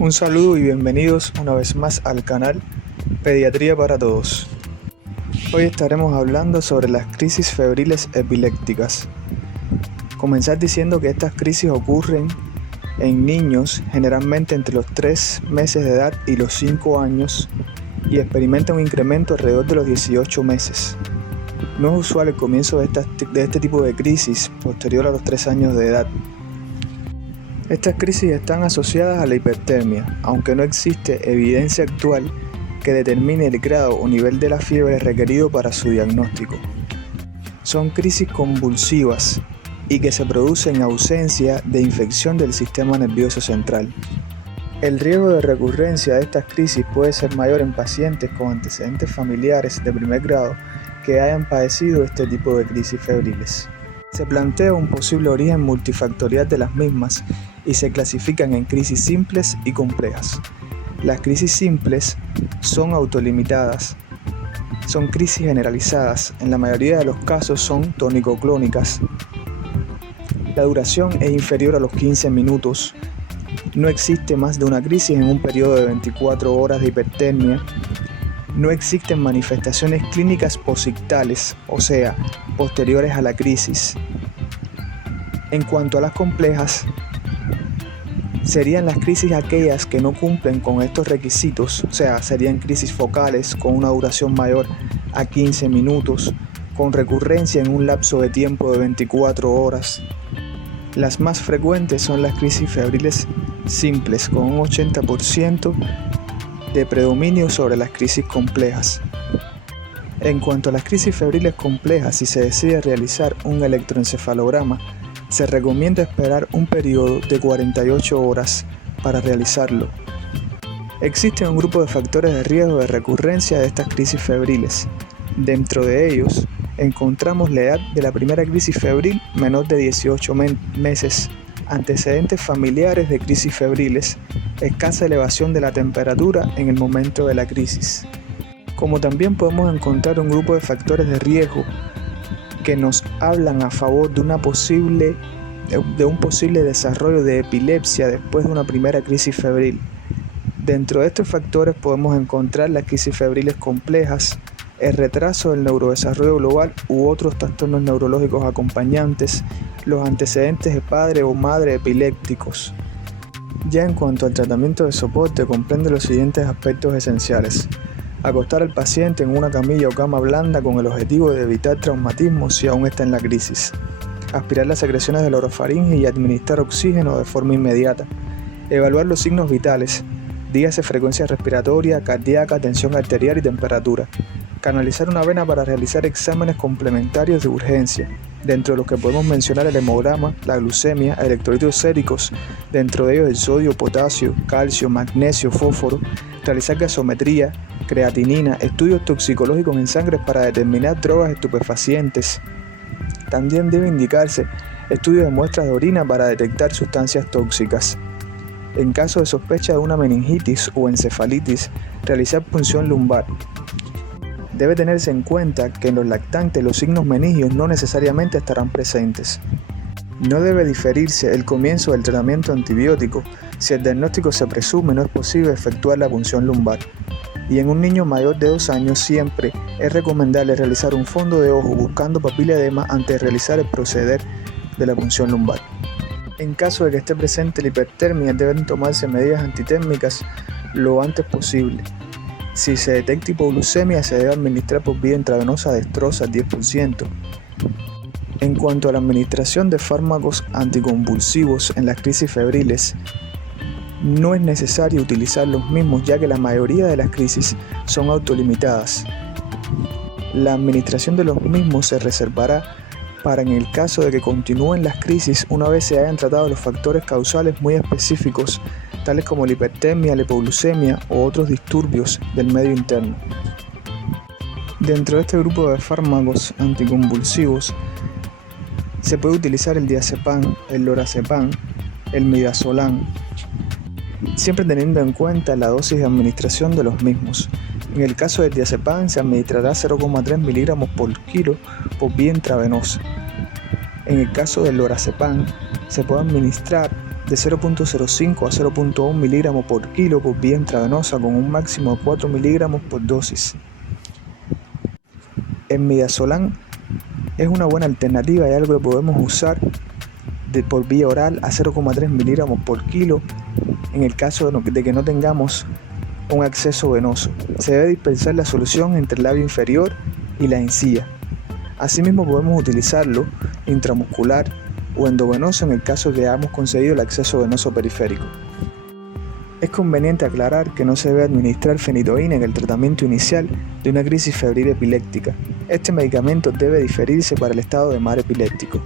Un saludo y bienvenidos una vez más al canal Pediatría para Todos. Hoy estaremos hablando sobre las crisis febriles epilépticas. Comenzar diciendo que estas crisis ocurren en niños generalmente entre los 3 meses de edad y los 5 años y experimentan un incremento alrededor de los 18 meses. No es usual el comienzo de este tipo de crisis posterior a los 3 años de edad. Estas crisis están asociadas a la hipertermia, aunque no existe evidencia actual que determine el grado o nivel de la fiebre requerido para su diagnóstico. Son crisis convulsivas y que se producen en ausencia de infección del sistema nervioso central. El riesgo de recurrencia de estas crisis puede ser mayor en pacientes con antecedentes familiares de primer grado que hayan padecido este tipo de crisis febriles. Se plantea un posible origen multifactorial de las mismas y se clasifican en crisis simples y complejas. Las crisis simples son autolimitadas, son crisis generalizadas, en la mayoría de los casos son tónico-clónicas. La duración es inferior a los 15 minutos. No existe más de una crisis en un periodo de 24 horas de hipertermia. No existen manifestaciones clínicas posictales, o sea, posteriores a la crisis. En cuanto a las complejas, serían las crisis aquellas que no cumplen con estos requisitos, o sea, serían crisis focales con una duración mayor a 15 minutos, con recurrencia en un lapso de tiempo de 24 horas. Las más frecuentes son las crisis febriles simples, con un 80% de predominio sobre las crisis complejas. En cuanto a las crisis febriles complejas, si se decide realizar un electroencefalograma, se recomienda esperar un periodo de 48 horas para realizarlo. Existe un grupo de factores de riesgo de recurrencia de estas crisis febriles. Dentro de ellos, encontramos la edad de la primera crisis febril menor de 18 meses, antecedentes familiares de crisis febriles, escasa elevación de la temperatura en el momento de la crisis. Como también podemos encontrar un grupo de factores de riesgo que nos hablan a favor de un posible desarrollo de epilepsia después de una primera crisis febril. Dentro de estos factores podemos encontrar las crisis febriles complejas, el retraso del neurodesarrollo global u otros trastornos neurológicos acompañantes, los antecedentes de padre o madre epilépticos. Ya en cuanto al tratamiento de soporte, comprende los siguientes aspectos esenciales. Acostar al paciente en una camilla o cama blanda con el objetivo de evitar traumatismos si aún está en la crisis. Aspirar las secreciones de la orofaringe y administrar oxígeno de forma inmediata. Evaluar los signos vitales, dígase frecuencia respiratoria, cardíaca, tensión arterial y temperatura. Canalizar una vena para realizar exámenes complementarios de urgencia, dentro de los que podemos mencionar el hemograma, la glucemia, electrolitos séricos, dentro de ellos el sodio, potasio, calcio, magnesio, fósforo, realizar gasometría, creatinina, estudios toxicológicos en sangre para determinar drogas estupefacientes. También debe indicarse estudios de muestras de orina para detectar sustancias tóxicas. En caso de sospecha de una meningitis o encefalitis, realizar punción lumbar. Debe tenerse en cuenta que en los lactantes los signos meningios no necesariamente estarán presentes. No debe diferirse el comienzo del tratamiento antibiótico si el diagnóstico se presume no es posible efectuar la punción lumbar. Y en un niño mayor de 2 años siempre es recomendable realizar un fondo de ojo buscando papiledema antes de realizar el proceder de la punción lumbar. En caso de que esté presente la hipertermia, deben tomarse medidas antitérmicas lo antes posible. Si se detecta hipoglucemia, se debe administrar por vía intravenosa dextrosa al 10%. En cuanto a la administración de fármacos anticonvulsivos en las crisis febriles, no es necesario utilizar los mismos ya que la mayoría de las crisis son autolimitadas. La administración de los mismos se reservará para en el caso de que continúen las crisis una vez se hayan tratado los factores causales muy específicos, tales como la hipertermia, la hipoglucemia o otros disturbios del medio interno. Dentro de este grupo de fármacos anticonvulsivos se puede utilizar el diazepam, el lorazepam, el midazolam, siempre teniendo en cuenta la dosis de administración de los mismos. En el caso del diazepam se administrará 0,3 miligramos por kilo por vía intravenosa. En el caso del lorazepam se puede administrar de 0.05 a 0.1 miligramos por kilo por vía intravenosa con un máximo de 4 miligramos por dosis. El midazolam es una buena alternativa y algo que podemos usar por vía oral a 0,3 miligramos por kilo en el caso de que no tengamos un acceso venoso. Se debe dispersar la solución entre el labio inferior y la encía. Asimismo podemos utilizarlo intramuscular o endovenoso en el caso de que hayamos conseguido el acceso venoso periférico. Es conveniente aclarar que no se debe administrar fenitoína en el tratamiento inicial de una crisis febril epiléptica. Este medicamento debe diferirse para el estado de mar epiléptico.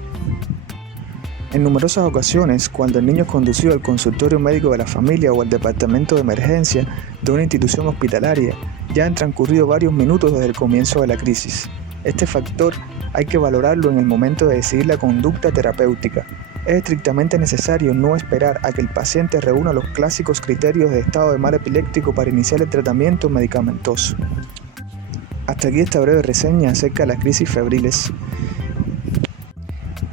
En numerosas ocasiones, cuando el niño es conducido al consultorio médico de la familia o al departamento de emergencia de una institución hospitalaria, ya han transcurrido varios minutos desde el comienzo de la crisis. Este factor hay que valorarlo en el momento de decidir la conducta terapéutica. Es estrictamente necesario no esperar a que el paciente reúna los clásicos criterios de estado de mar epiléptico para iniciar el tratamiento medicamentoso. Hasta aquí esta breve reseña acerca de las crisis febriles.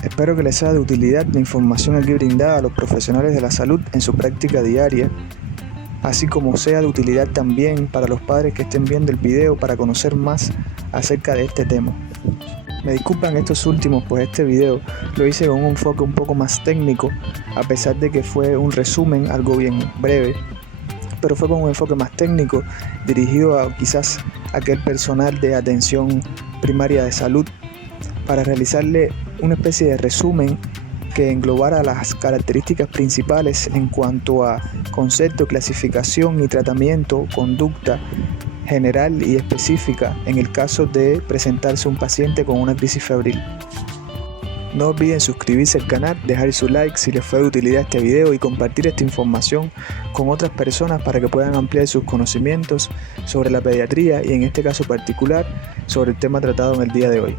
Espero que les sea de utilidad la información aquí brindada a los profesionales de la salud en su práctica diaria, así como sea de utilidad también para los padres que estén viendo el video para conocer más acerca de este tema. Me disculpan estos últimos, pues este video lo hice con un enfoque un poco más técnico, a pesar de que fue un resumen, algo bien breve, pero fue con un enfoque más técnico, dirigido a quizás aquel personal de atención primaria de salud, para realizarle una especie de resumen que englobara las características principales en cuanto a concepto, clasificación y tratamiento, conducta general y específica en el caso de presentarse un paciente con una crisis febril. No olviden suscribirse al canal, dejar su like si les fue de utilidad este video y compartir esta información con otras personas para que puedan ampliar sus conocimientos sobre la pediatría y en este caso particular sobre el tema tratado en el día de hoy.